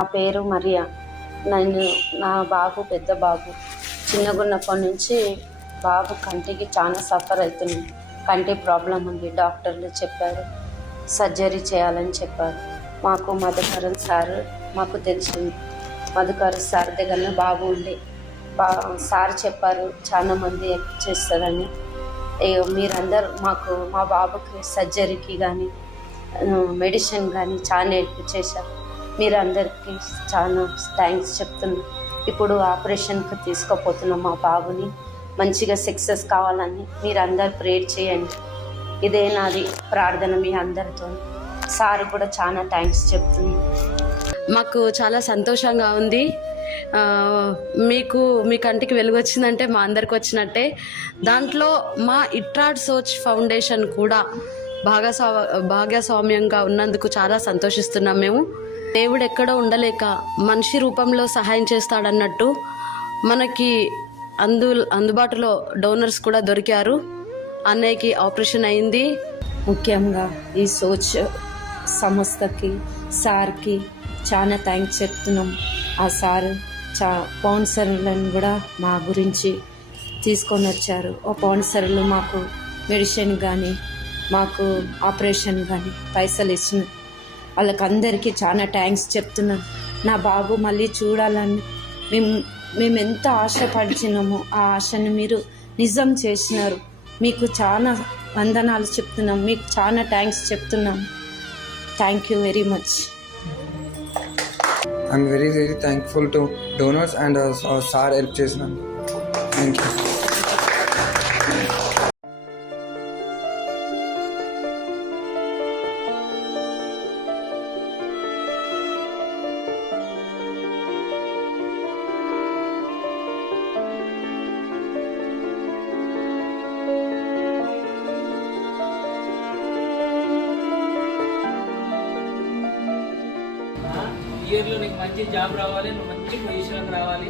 నా పేరు మరియా. నా బాబు పెద్ద బాబు చిన్నగున్నప్పటి నుంచి బాబు కంటికి చాలా సఫర్ అవుతుంది. కంటి ప్రాబ్లం ఉంది. డాక్టర్లు చెప్పారు సర్జరీ చేయాలని చెప్పారు. మాకు మధుకరన్ సార్ మాకు తెలిసింది. మధుకరన్ సార్ దగ్గర బాబు ఉండే సార్ చెప్పారు చాలా మంది హెల్ప్ చేస్తారని. మీరందరూ మా బాబుకి సర్జరీకి కానీ మెడిసిన్ కానీ చాలా హెల్ప్ చేశారు. మీరందరికీ చాలా థ్యాంక్స్ చెప్తున్నాం. ఇప్పుడు ఆపరేషన్కి తీసుకుపోతున్నాం మా బాబుని. మంచిగా సక్సెస్ కావాలని మీరందరూ ప్రేర్ చేయండి. ఇదే నాది ప్రార్థన మీ అందరితో. సార్ కూడా చాలా థ్యాంక్స్ చెప్తున్నాం. మాకు చాలా సంతోషంగా ఉంది. మీ కంటికి వెలుగు వచ్చిందంటే మా అందరికి వచ్చినట్టే. దాంట్లో మా ఇట్రాడ్ సోచ్ ఫౌండేషన్ కూడా భాగస్వామ్యంగా ఉన్నందుకు చాలా సంతోషిస్తున్నాం. మేము దేవుడు ఎక్కడో ఉండలేక మనిషి రూపంలో సహాయం చేస్తాడన్నట్టు మనకి అందుబాటులో డోనర్స్ కూడా దొరికారు. అన్నయ్యకి ఆపరేషన్ అయింది. ముఖ్యంగా ఈ సోచ్ సంస్థకి సార్కి చాలా థ్యాంక్స్ చెప్తున్నాం. ఆ సార్ స్పాన్సర్లను కూడా మా గురించి తీసుకొని వచ్చారు. ఆ స్పాన్సర్లు మాకు మెడిసిన్ కానీ మాకు ఆపరేషన్ కానీ పైసలు ఇచ్చిన వాళ్ళకందరికీ చాలా థ్యాంక్స్ చెప్తున్నాను. నా బాబు మళ్ళీ చూడాలని మేము ఎంత ఆశపడిచినామో ఆ ఆశని మీరు నిజం చేసినారు. మీకు చాలా వందనాలు చెప్తున్నాం. మీకు చాలా థ్యాంక్స్ చెప్తున్నాం. Thank you very much. I'm very thankful to donors and SAR help చేసినాను. Thank you. ఇయర్లో నీకు మంచి జాబ్ రావాలి, నువ్వు మంచి పొజిషన్కి రావాలి.